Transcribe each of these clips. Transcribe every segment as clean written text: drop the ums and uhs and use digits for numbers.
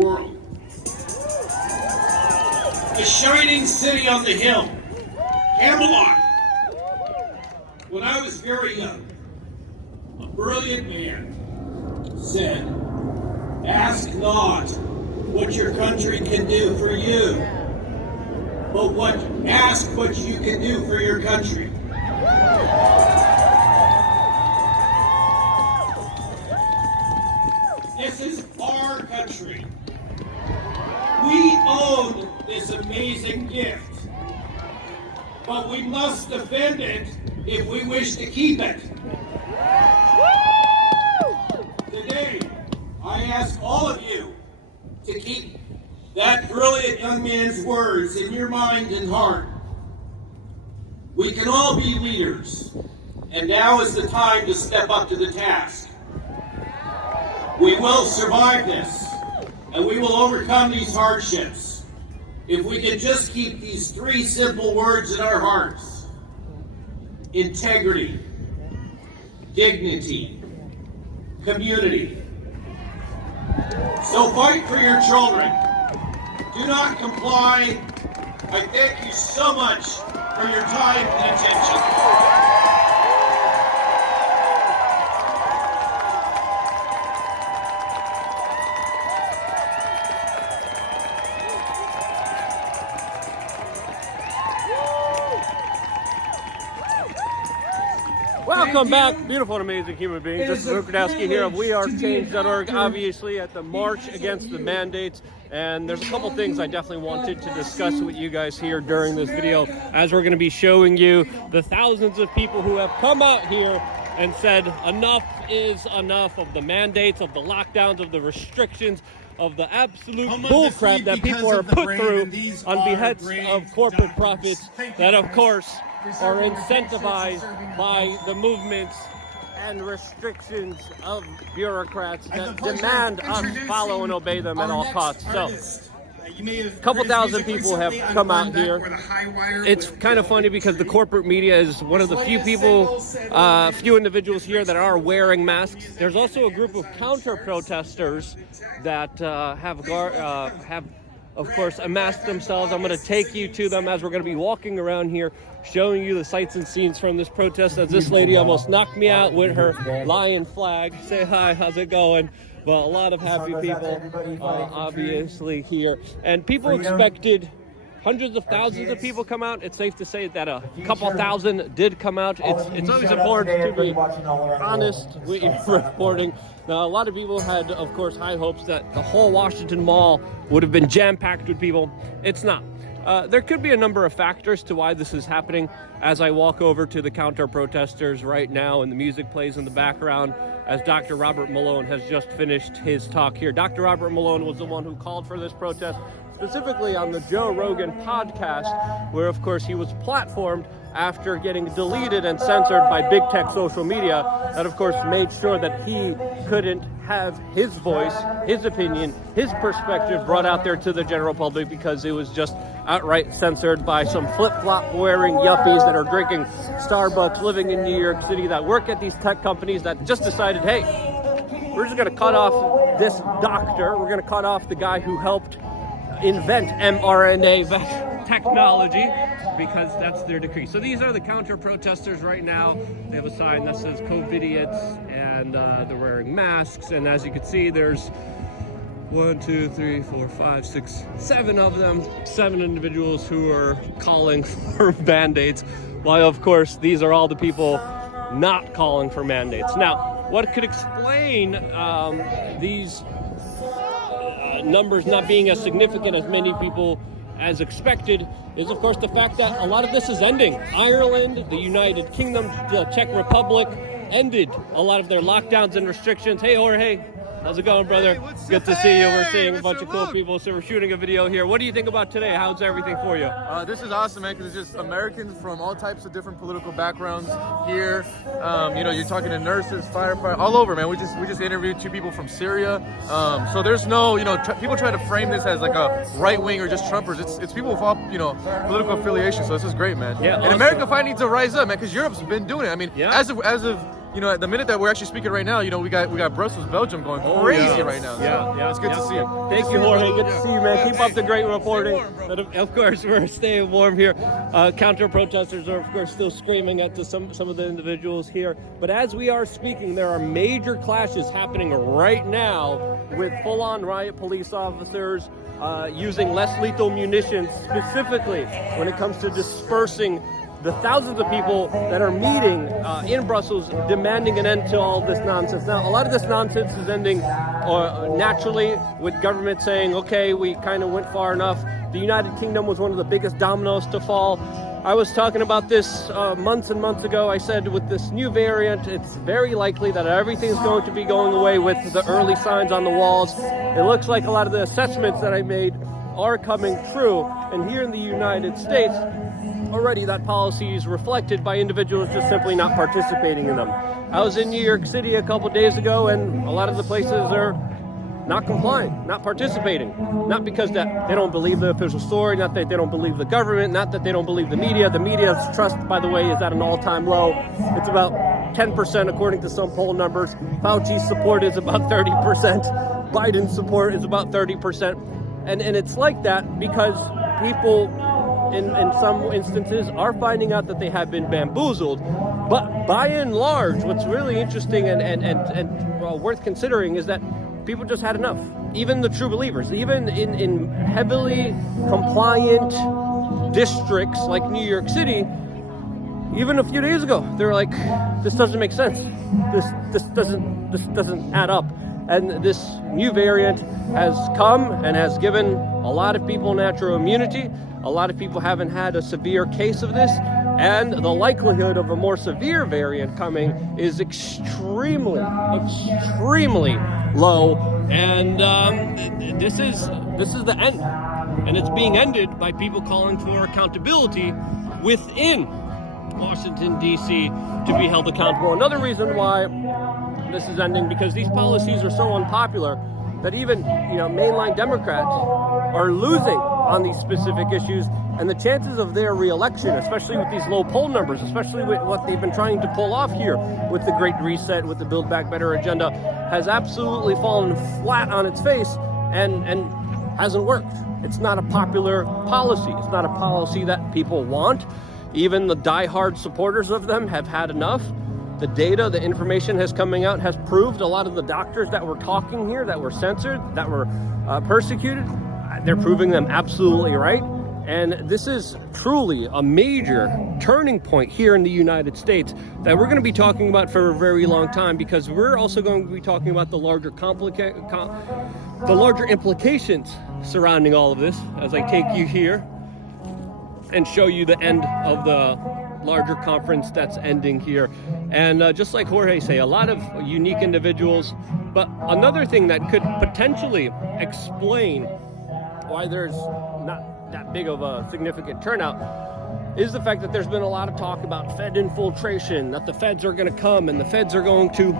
world. A shining city on the hill, Camelot. When I was very young, a brilliant man said, "Ask not what your country can do for you, but ask what you can do for your country." This is our country. We own this amazing gift, but we must defend it if we wish to keep it. Today, I ask all of you to keep that brilliant young man's words in your mind and heart. We can all be leaders, and now is the time to step up to the task. We will survive this, and we will overcome these hardships if we can just keep these three simple words in our hearts: integrity, dignity, community. So fight for your children. Do not comply. I thank you so much for your time and attention. Welcome back, beautiful and amazing human beings. This is Luke Radowski here of WeAreChange.org, obviously at the March Against the Mandates. And there's a couple things I definitely wanted to discuss with you guys here during this video, as we're going to be showing you the thousands of people who have come out here and said enough is enough of the mandates, of the lockdowns, of the restrictions, of the absolute bullcrap that people are put through on behest of corporate profits that, of course, are incentivized by the movements and restrictions of bureaucrats that demand us follow and obey them at all costs. So, a couple thousand people have come out here. It's kind of funny because the corporate media is one of the few people, few individuals here that are wearing masks. There's also a group of counter-protesters that have, of course, unmasked themselves. I'm going to take you to them as we're going to be walking around here, showing you the sights and scenes from this protest, as this lady almost knocked me out with her lion flag. Say hi, how's it going? Well, a lot of happy people obviously here, and people expected hundreds of thousands of people come out. It's safe to say that a couple thousand did come out. It's always important to be honest with your reporting. Now, a lot of people had, of course, high hopes that the whole Washington Mall would have been jam-packed with people. It's not. There could be a number of factors to why this is happening. As I walk over to the counter-protesters right now and the music plays in the background as Dr. Robert Malone has just finished his talk here. Dr. Robert Malone was the one who called for this protest, specifically on the Joe Rogan podcast, where, of course, he was platformed after getting deleted and censored by big tech social media that, of course, made sure that he couldn't have his voice, his opinion, his perspective brought out there to the general public because it was just outright censored by some flip-flop wearing yuppies that are drinking Starbucks, living in New York City, that work at these tech companies that just decided, hey, we're just going to cut off this doctor. We're going to cut off the guy who helped invent mRNA technology because that's their decree. So these are the counter-protesters right now. They have a sign that says COVIDiots, and they're wearing masks. And as you can see, there's 1, 2, 3, 4, 5, 6, 7 of them. 7 individuals who are calling for mandates. While, of course, these are all the people not calling for mandates. Now, what could explain these numbers not being as significant as many people as expected is, of course, the fact that a lot of this is ending. Ireland, the United Kingdom, the Czech Republic ended a lot of their lockdowns and restrictions. Hey, Jorge, how's it going, brother? Good to see you. We're seeing a bunch of cool people, so we're shooting a video here. What do you think about today? How's everything for you? This is awesome, man, because it's just Americans from all types of different political backgrounds here. You know, you're talking to nurses, firefighters, all over, man. We just interviewed 2 people from Syria. So there's no, you know, people try to frame this as like a right wing or just Trumpers. It's people with all, you know, political affiliation. So this is great, man. Yeah, and awesome. America finally needs to rise up, man, because Europe's been doing it. I mean, Yeah. as of you know, at the minute that we're actually speaking right now, you know, we got Brussels, Belgium going crazy right now. So it's good to see you. Thank you, Jorge. Good to see you, man. Keep up the great reporting. But of course, we're staying warm here. Counter protesters are, of course, still screaming at some of the individuals here. But as we are speaking, there are major clashes happening right now with full-on riot police officers using less lethal munitions, specifically when it comes to dispersing the thousands of people that are meeting in Brussels demanding an end to all this nonsense. Now, a lot of this nonsense is ending naturally with government saying, okay, we kind of went far enough. The United Kingdom was one of the biggest dominoes to fall. I was talking about this months and months ago. I said with this new variant, it's very likely that everything's going to be going away with the early signs on the walls. It looks like a lot of the assessments that I made are coming true. And here in the United States, already that policy is reflected by individuals just simply not participating in them. I was in New York City a couple days ago, and a lot of the places are not complying, not participating. Not because that they don't believe the official story, not that they don't believe the government, not that they don't believe the media. The media's trust, by the way, is at an all-time low. It's about 10% according to some poll numbers. Fauci's support is about 30%. Biden's support is about 30%. And it's like that because people in some instances are finding out that they have been bamboozled. But by and large, what's really interesting and worth considering is that people just had enough. Even the true believers, even in heavily compliant districts like New York City, even a few days ago, they're like, this doesn't make sense. This doesn't add up. And this new variant has come and has given a lot of people natural immunity. A lot of people haven't had a severe case of this, and the likelihood of a more severe variant coming is extremely low. And this is the end, and it's being ended by people calling for accountability within Washington, D.C. to be held accountable. Another reason why this is ending, because these policies are so unpopular that even mainline Democrats are losing on these specific issues, and the chances of their reelection, especially with these low poll numbers, especially with what they've been trying to pull off here with the Great Reset, with the Build Back Better agenda, has absolutely fallen flat on its face and hasn't worked. It's not a popular policy. It's not a policy that people want. Even the diehard supporters of them have had enough. The data, the information has coming out, has proved a lot of the doctors that were talking here, that were censored, that were persecuted, they're proving them absolutely right. And this is truly a major turning point here in the United States that we're going to be talking about for a very long time, because we're also going to be talking about the larger implications surrounding all of this as I take you here and show you the end of the larger conference that's ending here. And just like Jorge say, a lot of unique individuals. But another thing that could potentially explain why there's not that big of a significant turnout is the fact that there's been a lot of talk about Fed infiltration, that the Feds are going to come and the Feds are going to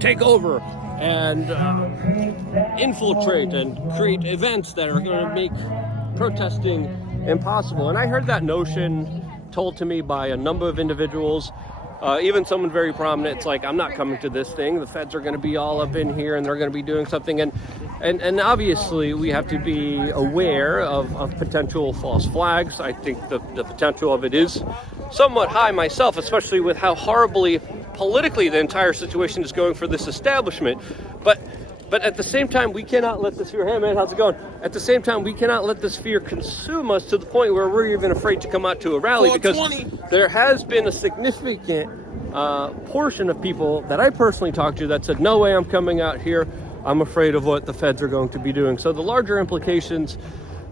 take over and infiltrate and create events that are going to make protesting impossible. And I heard that notion told to me by a number of individuals, even someone very prominent. It's like, I'm not coming to this thing. The Feds are going to be all up in here and they're going to be doing something. And obviously we have to be aware of potential false flags. I think the potential of it is somewhat high myself, especially with how horribly politically the entire situation is going for this establishment. But at the same time, we cannot let this fear, hey man, how's it going? At the same time, we cannot let this fear consume us to the point where we're even afraid to come out to a rally, because there has been a significant portion of people that I personally talked to that said, no way I'm coming out here. I'm afraid of what the Feds are going to be doing. So the larger implications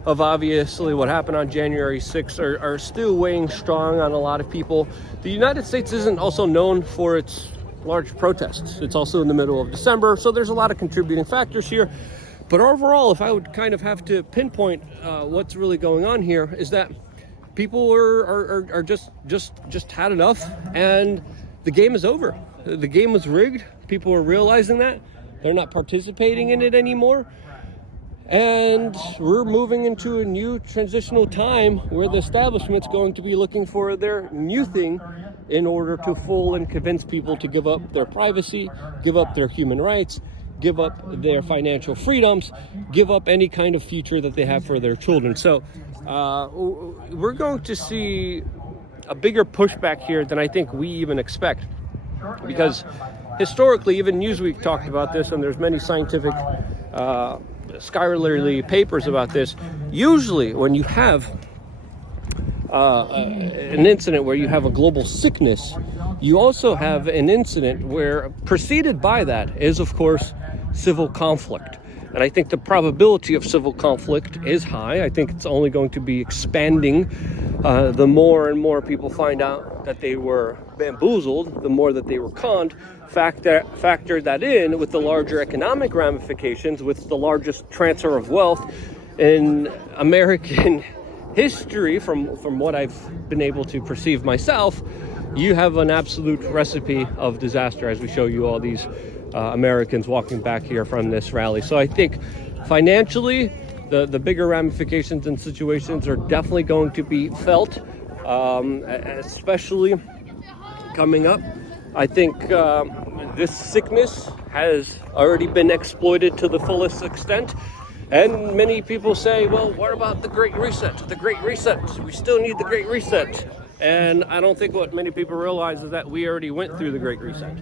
of obviously what happened on January 6th are still weighing strong on a lot of people. The United States isn't also known for its large protests. It's also in the middle of December, so there's a lot of contributing factors here. But overall, if I would kind of have to pinpoint what's really going on here, is that people are just had enough, and the game is over. The game was rigged. People are realizing that. They're not participating in it anymore. And we're moving into a new transitional time where the establishment's going to be looking for their new thing in order to fool and convince people to give up their privacy, give up their human rights, give up their financial freedoms, give up any kind of future that they have for their children. So we're going to see a bigger pushback here than I think we even expect. Because historically, even Newsweek talked about this, and there's many scientific scholarly papers about this. Usually when you have an incident where you have a global sickness, you also have an incident where preceded by that is, of course, civil conflict. And I think the probability of civil conflict is high. I think it's only going to be expanding the more and more people find out that they were bamboozled, the more that they were conned. Factor that in with the larger economic ramifications, with the largest transfer of wealth in American history, from what I've been able to perceive myself. You have an absolute recipe of disaster as we show you all these Americans walking back here from this rally. So I think financially, the bigger ramifications and situations are definitely going to be felt, especially coming up. I think this sickness has already been exploited to the fullest extent. And many people say, well, what about the Great Reset? The Great Reset. We still need the Great Reset. And I don't think what many people realize is that we already went through the Great Reset.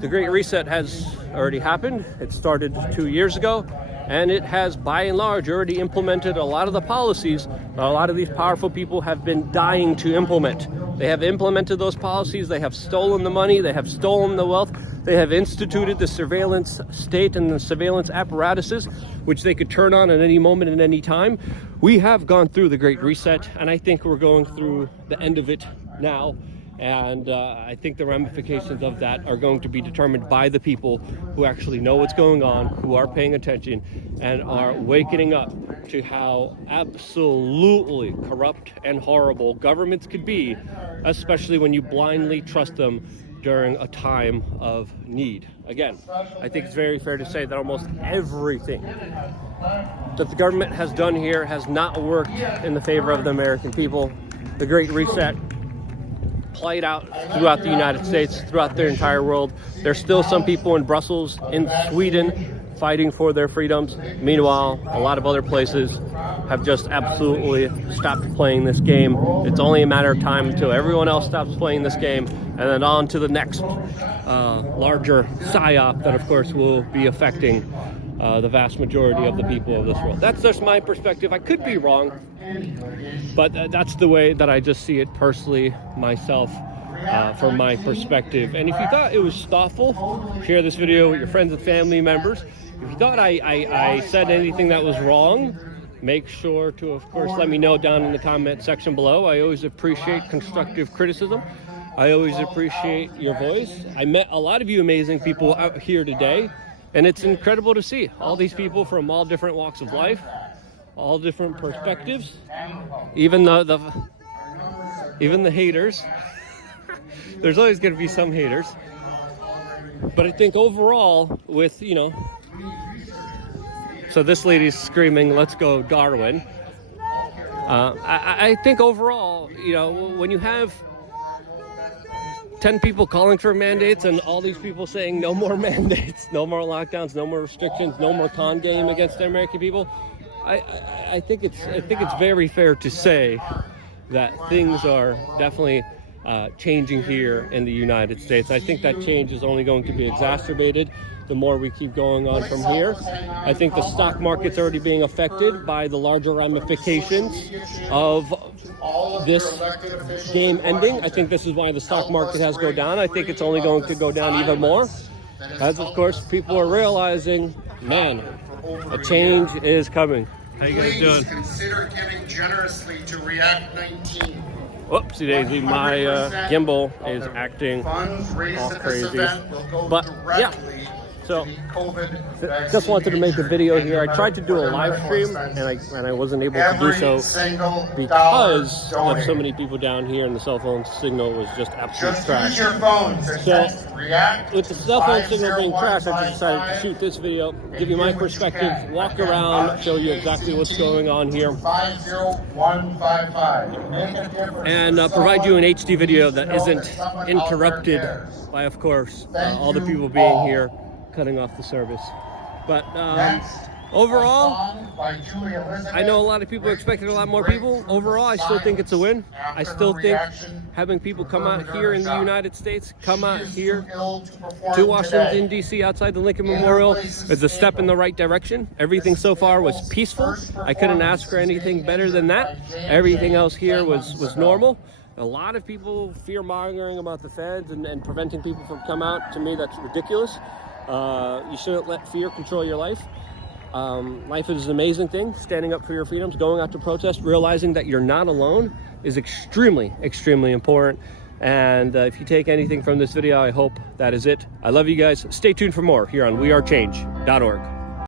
The Great Reset has already happened. It started 2 years ago, and it has, by and large, already implemented a lot of the policies that a lot of these powerful people have been dying to implement. They have implemented those policies. They have stolen the money. They have stolen the wealth. They have instituted the surveillance state and the surveillance apparatuses, which they could turn on at any moment and any time. We have gone through the Great Reset, and I think we're going through the end of it now. And I think the ramifications of that are going to be determined by the people who actually know what's going on, who are paying attention, and are waking up to how absolutely corrupt and horrible governments could be, especially when you blindly trust them during a time of need. Again, I think it's very fair to say that almost everything that the government has done here has not worked in the favor of the American people. The Great Reset played out throughout the United States, throughout the entire world. There's still some people in Brussels, in Sweden, fighting for their freedoms. Meanwhile, a lot of other places have just absolutely stopped playing this game. It's only a matter of time until everyone else stops playing this game, and then on to the next larger psyop that, of course, will be affecting the vast majority of the people of this world. That's just my perspective. I could be wrong, but that's the way that I just see it personally, myself, from my perspective. And if you thought it was thoughtful, share this video with your friends and family members. If you thought I said anything that was wrong, make sure to, of course, let me know down in the comment section below. I always appreciate constructive criticism. I always appreciate your voice. I met a lot of you amazing people out here today, and it's incredible to see all these people from all different walks of life, all different perspectives, even the haters. There's always going to be some haters, but I think overall, with so this lady's screaming, "Let's go Darwin." I think overall, when you have 10 people calling for mandates and all these people saying no more mandates, no more lockdowns, no more restrictions, no more con game against the American people, I think it's very fair to say that things are definitely changing here in the United States. I think that change is only going to be exacerbated the more we keep going on from here. I think the stock market's already being affected by the larger ramifications of this game ending. I think this is why the stock market has go down. I think it's only going to go down even more, as of course people are realizing, man, a change is coming. How you guys doing? Consider giving generously to React 19. Whoopsie daisy, my gimbal is acting all crazy. But yeah, So, to the COVID just wanted to make a video here. I tried to do a vaccine live stream, expenses. and I wasn't able to do Every so single because dollar of so donated. many people down here, and the cell phone signal was just absolute Just trash. use your phone to So, text React with the to cell phone signal being trash, I just decided to 50155 shoot this video, give you and my do what you perspective, can. walk Again, around, show you exactly what's going on here, 50155. Make a difference and for provide you an someone HD video who that knows isn't someone out there interrupted cares. by, of course, Thank all the you people being all. here, cutting off the service. But Next, overall, a song by Julie Elizabeth. I know a lot of people expected a lot more people. Overall, I still think it's a win. I still think having people come out here in the United States, come out here to Washington, D.C., outside the Lincoln Memorial, is a step in the right direction. Everything so far was peaceful. I couldn't ask for anything better than that. Everything else here was normal. A lot of people fear-mongering about the feds and preventing people from coming out. To me, that's ridiculous. You shouldn't let fear control your life. Life is an amazing thing. Standing up for your freedoms, going out to protest, realizing that you're not alone is extremely, extremely important. And if you take anything from this video, I hope that is it. I love you guys. Stay tuned for more here on wearechange.org.